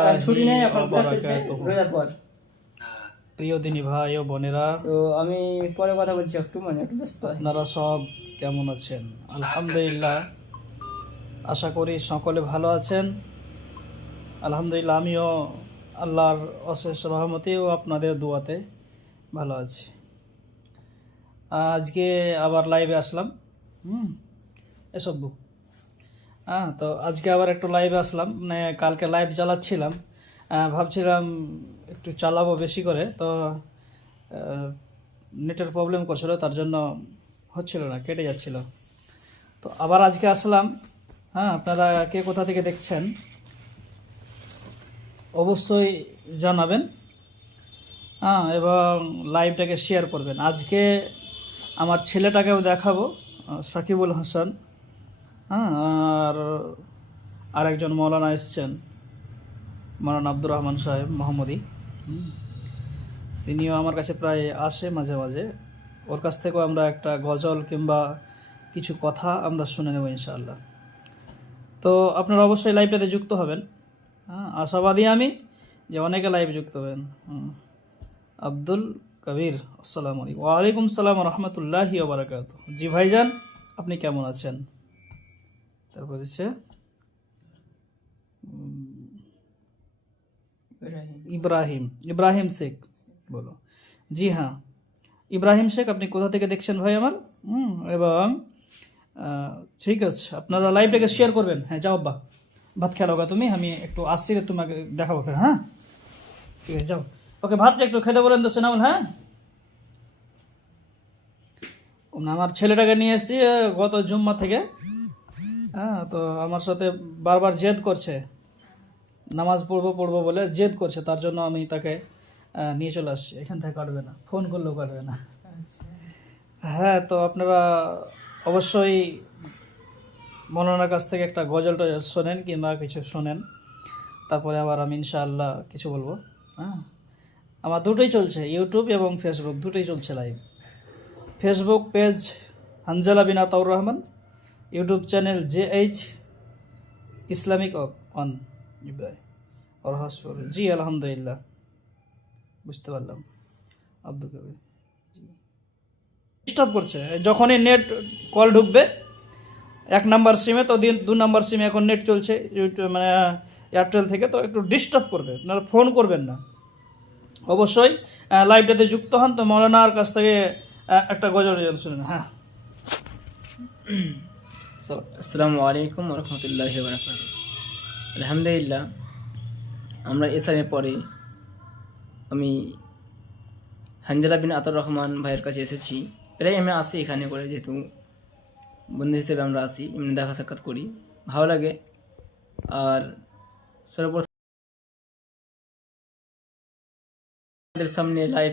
আর ছুটি নেই এখন ক্লাস চলছে রোজার পর। প্রিয় দিনী ভাই ও বোনেরা তো আমি পরে কথা বলছি একটু মানে একটু ব্যস্ত। আপনারা সব কেমন আছেন? আলহামদুলিল্লাহ আশা করি সকলে ভালো আছেন। আলহামদুলিল্লাহ আমিও আল্লাহর অশেষ রহমতে ও আপনাদের দোয়াতে ভালো আছি। আজকে আবার লাইভে আসলাম। হুম এসব। হ্যাঁ তো আজকে আবার একটু লাইভে আসলাম। মানে কালকে লাইভ চালাচ্ছিলাম ভাবছিলাম একটু চালাবো বেশি করে, তো নেটের প্রবলেম করছিল, তার জন্য হচ্ছিল না, কেটে যাচ্ছিল। তো আবার আজকে আসলাম। হ্যাঁ আপনারা কে কোথা থেকে দেখছেন, অবশ্যই জানাবেন। হ্যাঁ এবং লাইভটাকে শেয়ার করবেন। আজকে আমার ছেলেটাকেও দেখাবো সাকিবুল হাসান। হ্যাঁ আর আরেকজন মৌলানা এসছেন মৌলানা আব্দুর রহমান সাহেব মোহাম্মদী। তিনিও আমার কাছে প্রায় আসে মাঝে মাঝে। ওর কাছ থেকেও আমরা একটা গজল কিংবা কিছু কথা আমরা শুনে নেব ইনশাআল্লাহ। তো আপনারা অবশ্যই লাইভটাতে যুক্ত হবেন। হ্যাঁ আশাবাদী আমি যে অনেকে লাইভ যুক্ত হবেন। আব্দুল কবির আসসালামু আলাইকুম। ওয়ালাইকুম সালাম রহমতুল্লাহি বারাকাত জি ভাইজান আপনি কেমন আছেন? তারপর হচ্ছে ইব্রাহিম। ইব্রাহিম শেখ বলো। জি হ্যাঁ ইব্রাহিম শেখ আপনি কোথা থেকে দেখছেন ভাই আমার? হুম এবং ঠিক আছে আপনারা লাইভটাকে শেয়ার করবেন। হ্যাঁ যাও আব্বা ভাত খেলোগা তুমি আমি একটু আসছি তোমাকে দেখাবো হ্যাঁ? ঠিক আছে যাও। ওকে ভাতটা একটু খেতে বলেন তো সেনামল হ্যাঁ? আমার ছেলেটাকে নিয়ে এসেছি গত জুম্মা থেকে। হ্যাঁ তো আমার সাথে বারবার জেদ করছে। নামাজ পড়ব পড়ব বলে জেদ করছে তার জন্য আমি তাকে নিয়ে চলে আসছি। এখান থেকে কাটবে না ফোন করলেও কাটবে না। হ্যাঁ তো আপনারা অবশ্যই মৌলানার কাছ থেকে একটা গজলটা শোনেন কিংবা কিছু শোনেন। তারপরে আবার আমি ইনশাআল্লাহ কিছু বলব। হ্যাঁ আমার দুটোই চলছে ইউটিউব এবং ফেসবুক দুটোই চলছে live Facebook page Hanzala bin Ataur Rahman YouTube channel J H Islamic on Ibrahim. Or hospital জি, আলহামদুলিল্লাহ। বুঝতে পারলাম। আব্দুল কবির ডিস্টার্ব করছে। যখনই নেট কল ঢুকবে, এক নাম্বার সিমে তো দিন দু নাম্বার সিমে এখন নেট চলছে ইউটিউব মানে এয়ারটেল থেকে, তো একটু ডিস্টার্ব করবে। আপনারা ফোন করবেন না। অবশ্যই লাইভটাতে যুক্ত হন। তো মৌলানার কাছ থেকে একটা গজল শুনেন। হ্যাঁ। আসসালামু আলাইকুম রহমতুল্লাহ বরকাত আলহামদুলিল্লাহ, আমরা এসারের পরে আমি হানজালা বিন আতর রহমান ভাইয়ের কাছে এসেছি। প্রায় আমি আসি এখানে করে যেহেতু বন্ধু হিসেবে আমরা আসি এমনি দেখা সাক্ষাৎ করি। ভালো লাগে। আর সর্বপ্রথম সামনে লাইভ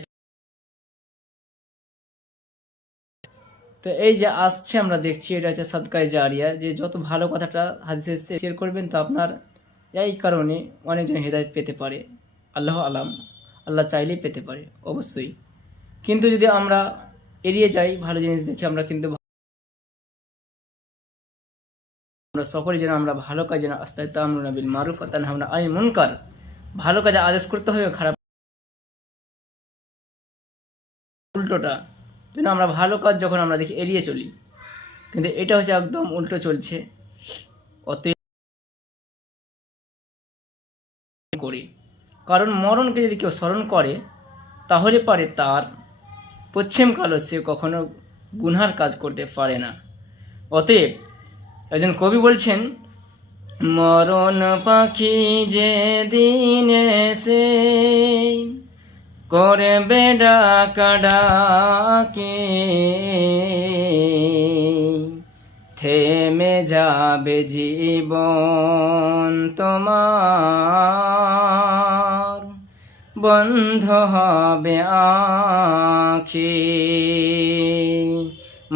তো এই যে আসছে, আমরা দেখছি, এটা হচ্ছে সাদকায় জারিয়া। যে যত ভালো কথাটা হাদিসে শেয়ার করবেন, তো আপনার এই কারণে অনেকজন হেদায়ত পেতে পারে। আল্লাহ আলাম, আল্লাহ চাইলেই পেতে পারে, অবশ্যই। কিন্তু যদি আমরা এড়িয়ে যাই, ভালো জিনিস দেখে আমরা কিন্তু আমরা সকলে যেন আমরা ভালো কাজ যেন আস্তে তামরুনা বিল মারুফ আতানহামনা আই মুনকার। ভালো কাজে আদেশ করতে হবে, খারাপ উল্টোটা। যেন আমরা ভালো কাজ যখন আমরা দেখি, এড়িয়ে চলি। কিন্তু এটা হচ্ছে একদম উল্টো চলছে। অতএব করি। কারণ মরণকে যদি কেউ স্মরণ করে, তাহলে পারে তার পশ্চিমকালও সে কখনো গুনহার কাজ করতে পারে না। অতএব একজন কবি বলছেন, মরণ পাখি যে দিন এসে করবে ডাকাডাকে থেমে যাবে জীবন তোমার বন্ধ হবে আখি।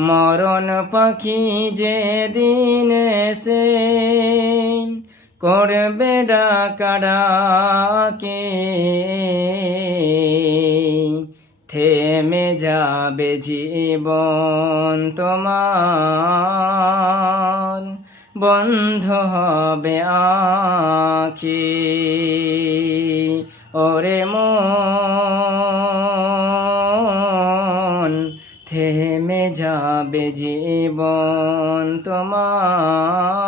মরণ পাখি যে দিন এসে করবে ডাকাডাকে। থেমে যাবে জীবন তোমার, বন্ধ হবে আখি। ওরে মন, থেমে যাবে জীবন তোমার।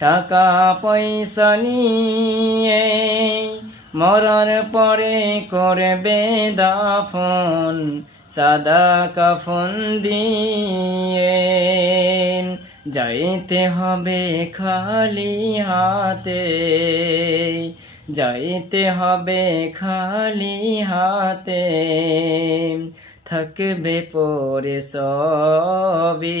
টাকা পয়সা নিয়ে মরার পরে করবে দাফন, সাদা কাফন দিয়ে। যাইতে হবে খালি হাতে, যাইতে হবে খালি হাতে। থাকবে পরে সবই।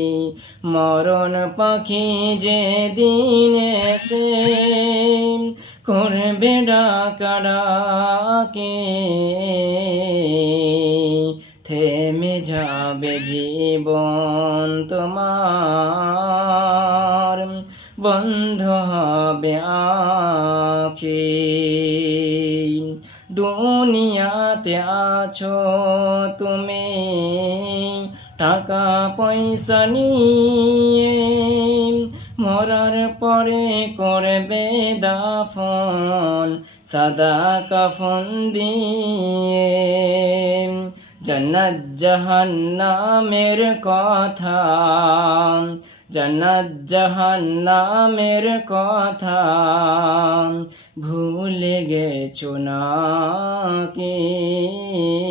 মরণ পাখি যে দিন এসে করবে ডাকাডাকে থেমে যাবে জীবন তোমার, বন্ধ হবে আখি। দুনিয়াতে আছো তুমি টাকা পয়সা নিয়ে মরার পরে করবে দাফন, সাদা কাফন দিয়ে। জন্নত জাহান্নামের কথা, জন্নত জাহান্নামের কথা। ভুলে গেছো নাকি? থেমে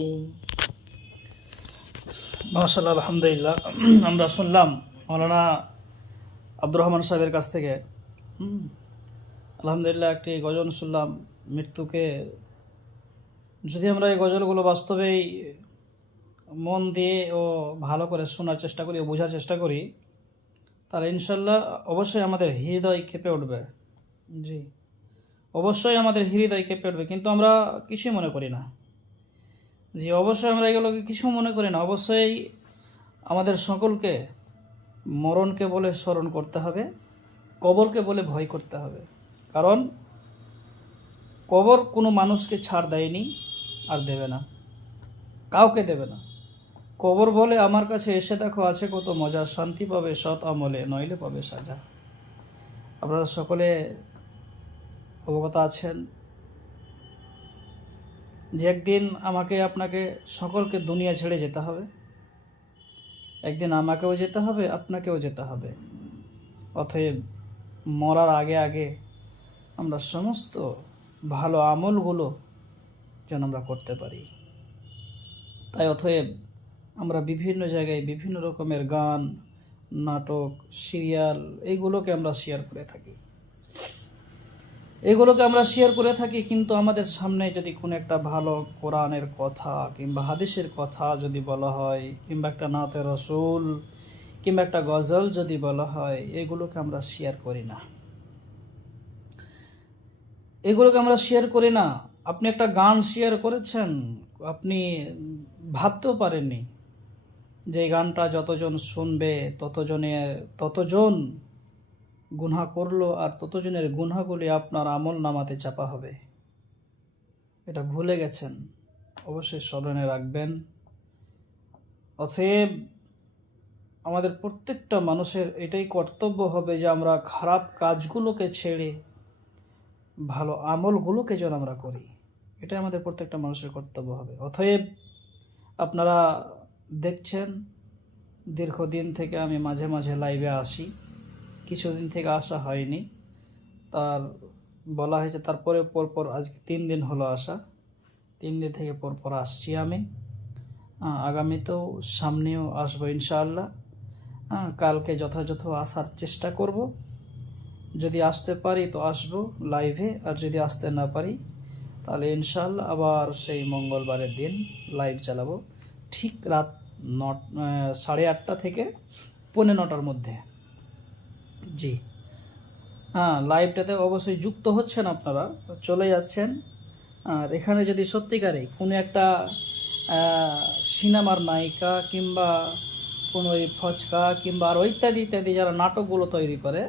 মাসাল্লাহ আলহামদুলিল্লাহ। আমরা শুনলাম মৌলানা আব্দুর রহমান সাহেবের কাছ থেকে হুম, আলহামদুলিল্লাহ একটি গজল শুনলাম মৃত্যুকে। যদি আমরা এই গজলগুলো বাস্তবেই মন দিয়ে ও ভালো করে শোনার চেষ্টা করি ও বোঝার চেষ্টা করি তাহলে ইনশাল্লাহ অবশ্যই আমাদের হৃদয় কেঁপে উঠবে। জি অবশ্যই আমাদের হৃদয় কেঁপে উঠবে কিন্তু আমরা কিছুই মনে করি না। জি অবশ্যই আমরা এগুলোকে কিছু মনে করি না। অবশ্যই আমাদের সকলকে মরণকে বলে স্মরণ করতে হবে, কবরকে বলে ভয় করতে হবে। কারণ কবর কোনো মানুষকে ছাড় দেয়নি আর দেবে না, কাউকে দেবে না। কবর বলে আমার কাছে এসে দেখো, আছে কত মজা, শান্তি পাবে সৎ আমলে, নইলে পাবে সাজা। আপনারা সকলে অবগত আছেন। যে একদিন আমাকে, আপনাকে সকলকে দুনিয়া ছেড়ে যেতে হবে। একদিন আমাকেও যেতে হবে, আপনাকেও যেতে হবে। অতএব মরার আগে আগে আমরা সমস্ত ভালো আমলগুলো যেন আমরা করতে পারি। তাই অতএব আমরা বিভিন্ন জায়গায় বিভিন্ন রকমের গান, নাটক, সিরিয়াল, এইগুলোকে আমরা শেয়ার করে থাকি। এগুলোকে আমরা শেয়ার করে থাকি, কিন্তু আমাদের সামনে যদি কোনো একটা ভালো কোরআনের কথা কিংবা হাদিসের কথা যদি বলা হয়, কিংবা একটা নাতে রসুল, কিংবা একটা গজল যদি বলা হয়, এগুলোকে আমরা শেয়ার করি না। এগুলোকে আমরা শেয়ার করি না। আপনি একটা গান শেয়ার করেছেন, আপনি ভাবতেও পারেননি যে গানটা যতজন শুনবে, ততজনে, ততজন গুনহা করল আর ততজনের গুনহাগুলি আপনার আমল নামাতে চাপা হবে। এটা ভুলে গেছেন, অবশ্যই স্মরণে রাখবেন। অতএব আমাদের প্রত্যেকটা মানুষের এটাই কর্তব্য হবে যে আমরা খারাপ কাজগুলোকে ছেড়ে ভালো আমলগুলোকে যেন আমরা করি। এটাই আমাদের প্রত্যেকটা মানুষের কর্তব্য হবে। অতএব আপনারা দেখছেন, দীর্ঘদিন থেকে আমি মাঝে মাঝে লাইভে আসি। কিছুদিন থেকে আসা হয়নি। তার বলা হয়েছে তারপরে পরপর আজকে তিন দিন হলো আসা। তিন দিন থেকে পরপর আসছি আমি। আগামীতেও সামনেও আসব ইনশাআল্লাহ। কালকে যথাযথ আসার চেষ্টা করব। যদি আসতে পারি তো আসব লাইভে, আর যদি আসতে না পারি তাহলে ইনশাআল্লাহ আবার সেই মঙ্গলবারের দিন লাইভ চালাবো। ঠিক রাত নট সাড়ে আটটা থেকে পৌনে নটার মধ্যে। জি। হ্যাঁ লাইভটাতে অবশ্যই যুক্ত হচ্ছেন আপনারা, চলে যাচ্ছেন। আর এখানে যদি সত্যিকারে কোনো একটা সিনেমার নায়িকা কিংবা কোনো ওই ফচকা কিংবা আরও ইত্যাদি ইত্যাদি যারা নাটকগুলো তৈরি করে,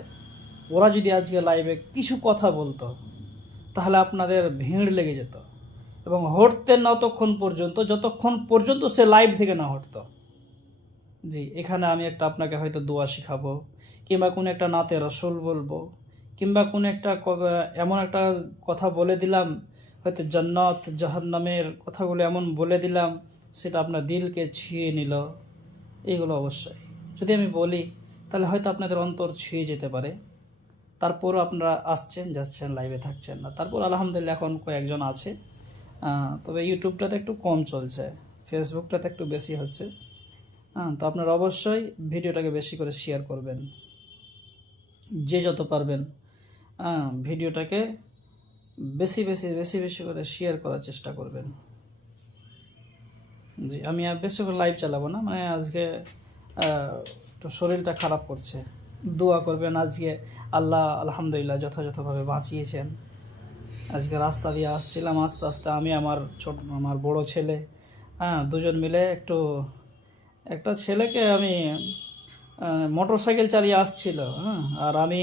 ওরা যদি আজকে লাইভে কিছু কথা বলতো, তাহলে আপনাদের ভিড় লেগে যেত। এবং হটতেন না ততক্ষণ পর্যন্ত, যতক্ষণ পর্যন্ত সে লাইভ থেকে না হটতো জি, এখানে আমি একটা আপনাকে হয়তো দোয়া শিখাবো। কিংবা কোনো একটা নাতে রসুল বলব, কিংবা কোনো একটা এমন একটা কথা বলে দিলাম, হয়তো জান্নাত, জাহান্নামের কথাগুলো এমন বলে দিলাম, সেটা আপনার দিলকে ছুঁয়ে নিল। এইগুলো অবশ্যই। যদি আমি বলি, তাহলে হয়তো আপনাদের অন্তর ছুঁয়ে যেতে পারে। তারপরও আপনারা আসছেন, যাচ্ছেন লাইভে থাকছেন না। তারপর আলহামদুলিল্লাহ এখন কয়েকজন আছে। তবে ইউটিউবটাতে একটু কম চলছে ফেসবুকটাতে একটু বেশি হচ্ছে। হ্যাঁ তো আপনারা অবশ্যই ভিডিওটাকে বেশি করে শেয়ার করবেন। যে যত পারবেন ভিডিওটাকে বেশি বেশি বেশি বেশি করে শেয়ার করার চেষ্টা করবেন। জি, আমি আর বেশি করে লাইভ চালাবো না মানে আজকে একটু শরীরটা খারাপ করছে। দোয়া করবেন আজকে আল্লাহ আলহামদুলিল্লাহ যথাযথভাবে বাঁচিয়েছেন। আজকে রাস্তা দিয়ে আসছিলাম, আস্তে আস্তে আমি আমার ছোট, আমার বড় ছেলে হ্যাঁ দুজন মিলে একটু, একটা ছেলেকে আমি মোটর সাইকেল চালিয়ে আসছিল হ্যাঁ? আর আমি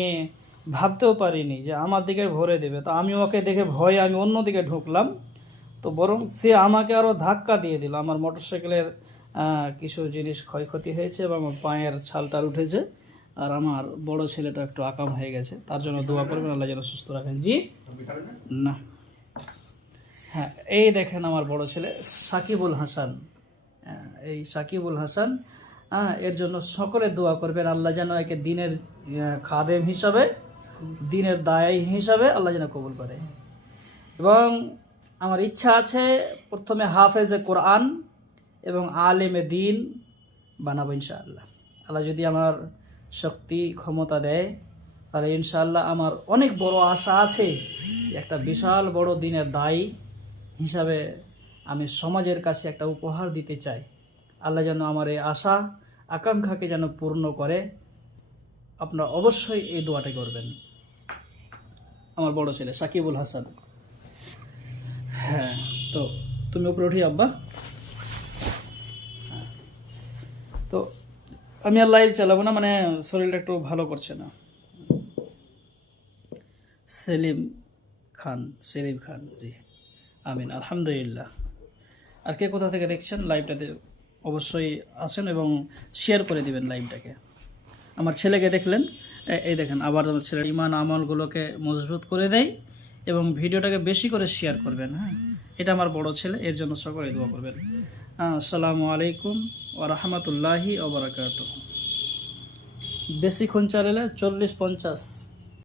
ভাবতেও পারিনি যে আমার দিকে ভরে দেবে। তো আমি ওকে দেখে ভয়ে আমি অন্য দিকে ঢুকলাম। তো বরং সে আমাকে আরও ধাক্কা দিয়ে দিল। আমার মোটর সাইকেলের কিছু জিনিস ক্ষয়ক্ষতি হয়েছে এবং আমার পায়ের ছালটাল উঠেছে। আর আমার বড় ছেলেটা একটু আকাম হয়ে গেছে। তার জন্য দোয়া করবেন, আল্লাহ যেন সুস্থ রাখেন। জি? না। হ্যাঁ এই দেখেন আমার বড় ছেলে, সাকিবুল হাসান। এই সাকিবুল হাসান হ্যাঁ এর জন্য সকলে দোয়া করবেন। আল্লাহ যেন একে দিনের খাদেম হিসাবে, দিনের দায় হিসাবে আল্লাহ যেন কবুল করে। এবং আমার ইচ্ছা আছে, প্রথমে হাফেজে কোরআন এবং আলেমে দিন বানাবো ইনশাআল্লাহ। আল্লাহ যদি আমার শক্তি, ক্ষমতা দেয়, তাহলে ইনশাআল্লাহ আমার অনেক বড় আশা আছে একটা বিশাল বড় দিনের দায়ী হিসাবে আমি সমাজের কাছে একটা উপহার দিতে চাই। আল্লাহ যেন আমার এই আশা, আকাঙ্ক্ষাকে যেন পূর্ণ করে। আপনারা অবশ্যই এই দোয়াটা করবেন। আমার বড় ছেলে সাকিবুল হাসান। হ্যাঁ তো তুমি উপরে উঠি আব্বা। হ্যাঁ। তো আমি আর লাইভ চালাবো না মানে শরীরটা একটু ভালো করছে না। সেলিম খান সেলিম খান, জি। আমিন, আলহামদুলিল্লাহ। আর কে কোথা থেকে দেখছেন? লাইভটাতে অবশ্যই আসেন এবং শেয়ার করে দিবেন লাইভটাকে আমার ছেলেকে দেখলেন এই দেখেন, আবার আমার ছেলের ইমান আমলগুলোকে মজবুত করে দেয় এবং ভিডিওটাকে বেশি করে শেয়ার করবেন হ্যাঁ? এটা আমার বড় ছেলে, এর জন্য সকলে দোয়া করবেন। আসসালামু আলাইকুম ও রহমতুল্লাহি ওবরাকাত বেশিক্ষণ চালালে চল্লিশ পঞ্চাশ।